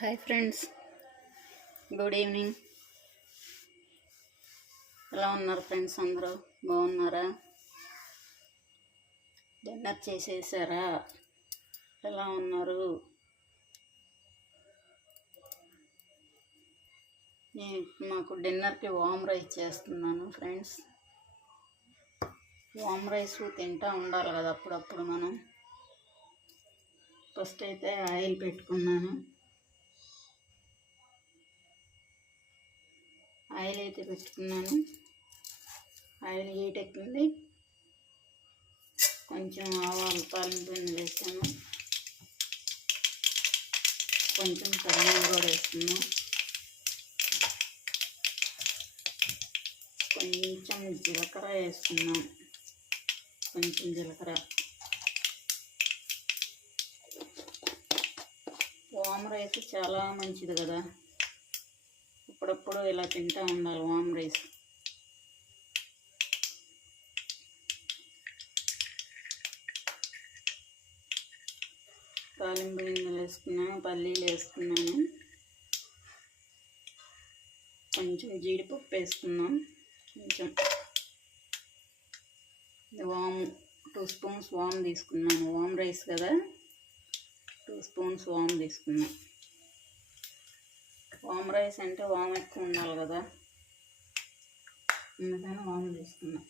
Hi friends good evening ఎలా ఉన్నారు friends అందరూ? బాగున్నారా? డిన్నర్ చేసేసారా? ఎలా ఉన్నారు? నేను మాకు డిన్నర్కి వామ్ రైస్ చేస్తున్నాను ఫ్రెండ్స్ వామ్ రైస్ తింటూ ఉండాలి కదా అప్పుడప్పుడు మనం. ఫస్ట్ అయితే ఆయిల్ పెట్టుకున్నాను. ఆయిల్ అయితే పెట్టుకున్నాను. ఆయిల్ హీట్ ఎక్కింది. కొంచెం ఆవాలు తాలింపు వేసాను. కొంచెం కరివేపాకు కూడా వేస్తున్నాం కొంచెం జీలకర్ర వేస్తున్నాం కొంచెం జీలకర్ర. వామ్ రైస్ చాలా మంచిది కదా. అప్పుడప్పుడు ఇలా తింటూ ఉండాలి వామ్ రైస్. తాలింపు గింజలు వేసుకున్నాను పల్లీలు వేసుకున్నాను. కొంచెం జీడిపప్పు వేసుకున్నాం కొంచెం వాము టూ స్పూన్స్ వామ్ తీసుకున్నాను. వామ్ రైస్ కదా? టూ స్పూన్స్ వామ్ తీసుకున్నాను. వామ్ రైస్ అంటే వామ్ ఎక్కువ ఉండాలి కదా. అందుకని వామ్ తీసుకున్నా.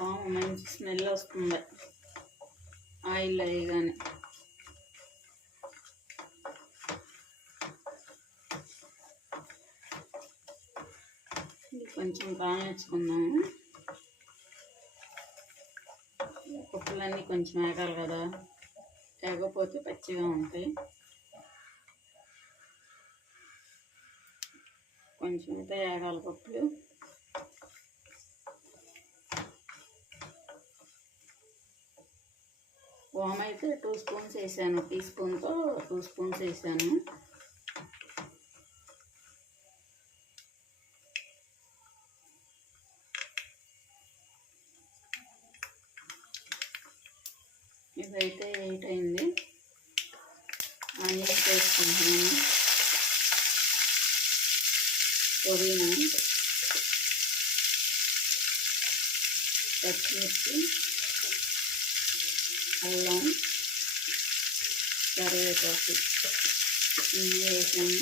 వామ్ మంచి స్మెల్ వస్తుంది. ఆయిల్ వేయగానే కొంచెం బాగా వేసుకుందాము పప్పులన్నీ కొంచెం వేగాలి కదా. వేగపోతే పచ్చిగా ఉంటాయి. కొంచెం అయితే వేగాలి పప్పులు. వామ్ అయితే టూ స్పూన్స్ వేసాను. టీ స్పూన్తో టూ స్పూన్స్ వేసాను. ఇదైతే ఎయిట్ అయింది ఆనియన్స్ వేసుకుంటున్నాను పుదీనా పచ్చిమిర్చి అల్లం కరివేపాకు. వేసాము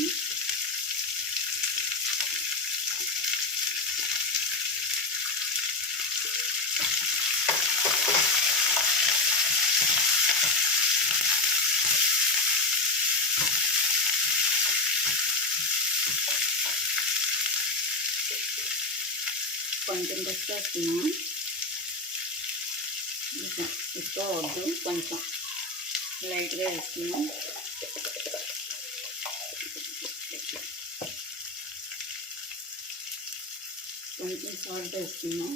కొంచెం పెట్టేస్తున్నాం ఇంకా ఎక్కువ వద్దు కొంచెం లైట్గా వేస్తున్నాం. కొంచెం సాల్ట్ వేస్తున్నాం.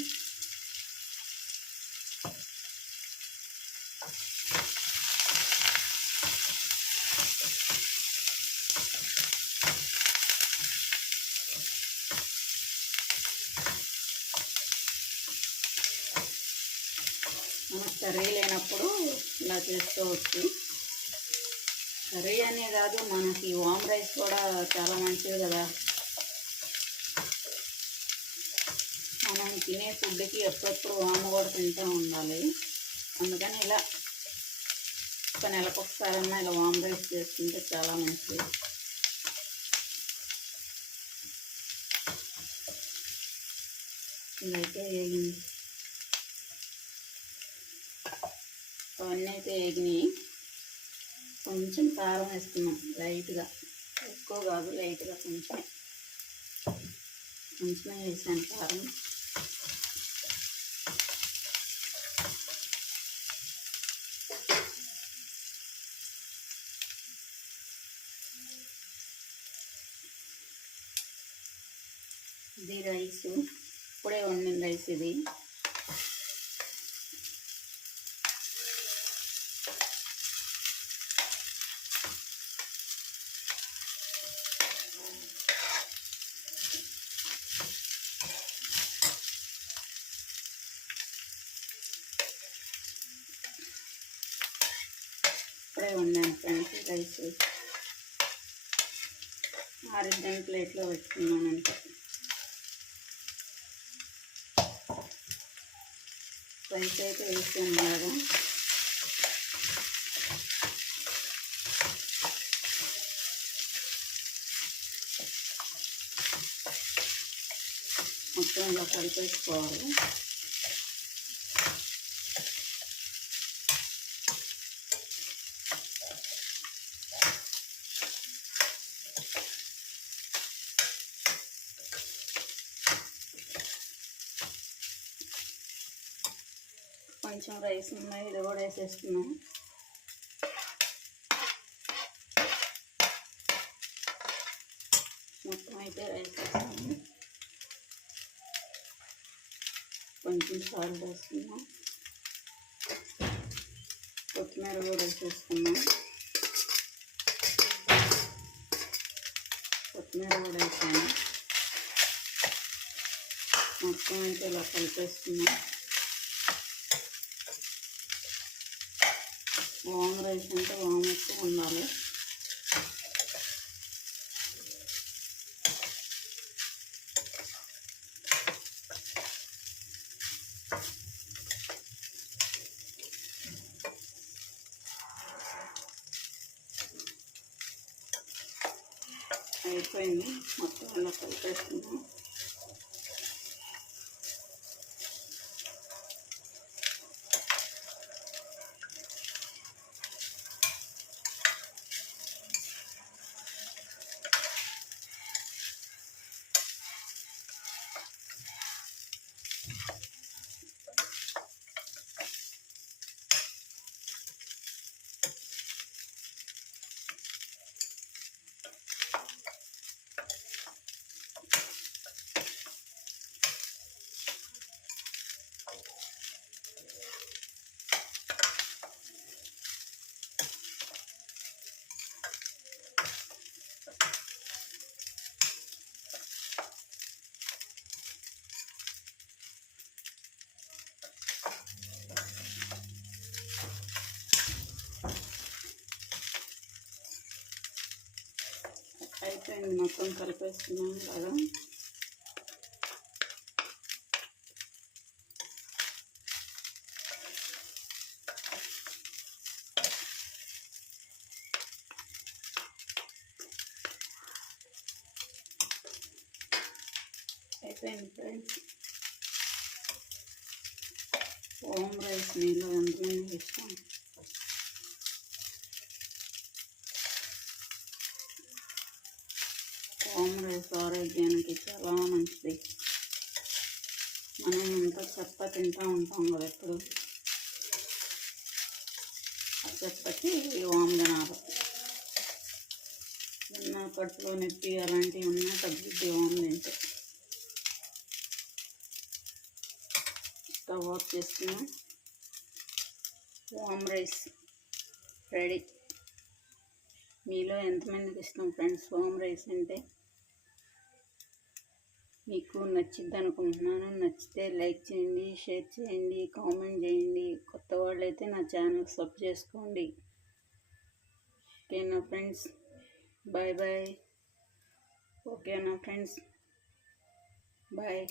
చేసుకోవచ్చు కర్రీ అనే కాదు మనకి వామ్ రైస్ కూడా చాలా మంచిది కదా. మనం తినే ఫుడ్కి ఎప్పుడప్పుడు వామ్ కూడా తింటూ ఉండాలి. అందుకని ఇలా ఒక నెలకు ఒకసారన్నా ఇలా వామ్ రైస్ చేసుకుంటే చాలా మంచిది. ఇదైతే అవన్నీ అయితే వేగినాయి కొంచెం కారం వేస్తున్నాం లైట్గా. ఎక్కువ కాదు లైట్గా కొంచెం కొంచెమే వేసాను కారం. ఇది రైస్. ఇప్పుడే వండిన రైస్ ఇది. ఇప్పుడే వండాను ఫ్రెండ్స్ రైస్ ఆరిద్దాన్ని ప్లేట్లో పెట్టుకున్నాను అంతే రైస్ అయితే వేసాను బాగా. మొత్తం ఇలా కలిపేసుకోవాలి. కొంచెం రైస్ ఉన్నాయి ఇది కూడా వేసేస్తున్నాం మొత్తం అయితే రైస్ వేస్తాము కొంచెం సాల్ట్ వేసుకున్నాం కొత్తిమీర కూడా వేసేసుకున్నాం కొత్తిమీర కూడా వేసాను మొత్తం అయితే ఇలా కలిపేస్తున్నాం వామ్ రైస్ అంటే వామ్ ఎక్కువ ఉండాలి. అయిపోయింది. మొత్తం ఇలా కలిపేస్తున్నాం అయిపోయింది మొత్తం కలిపేసుకున్నాం బాగా అయిపోయింది ఫ్రెండ్స్. ఓం రైస్ నీళ్ళు ఎంతమంది ఇష్టం? ఓం రైస్ ఆరోగ్యానికి చాలా మంచిది. మనం ఎంత చెత్త తింటూ ఉంటాం కదా ఎప్పుడు? ఆ చెత్తకి ఈ ఓం తినాలి నొప్పి అలాంటివి ఉన్నా తగ్గుద్ది ఓం తింటే స్టవ్ ఆఫ్ వామ్ రైస్ రెడీ. మీలో ఎంతమందికి ఇష్టం ఫ్రెండ్స్? వామ్ రైస్ అంటే మీకు నచ్చిద్ది అనుకుంటున్నాను నచ్చితే లైక్ చేయండి షేర్ చేయండి కామెంట్ చేయండి. కొత్త వాళ్ళైతే నా ఛానల్ సబ్ చేసుకోండి. ఓకేనా ఫ్రెండ్స్? Bye bye. ఓకేనా ఫ్రెండ్స్? బాయ్.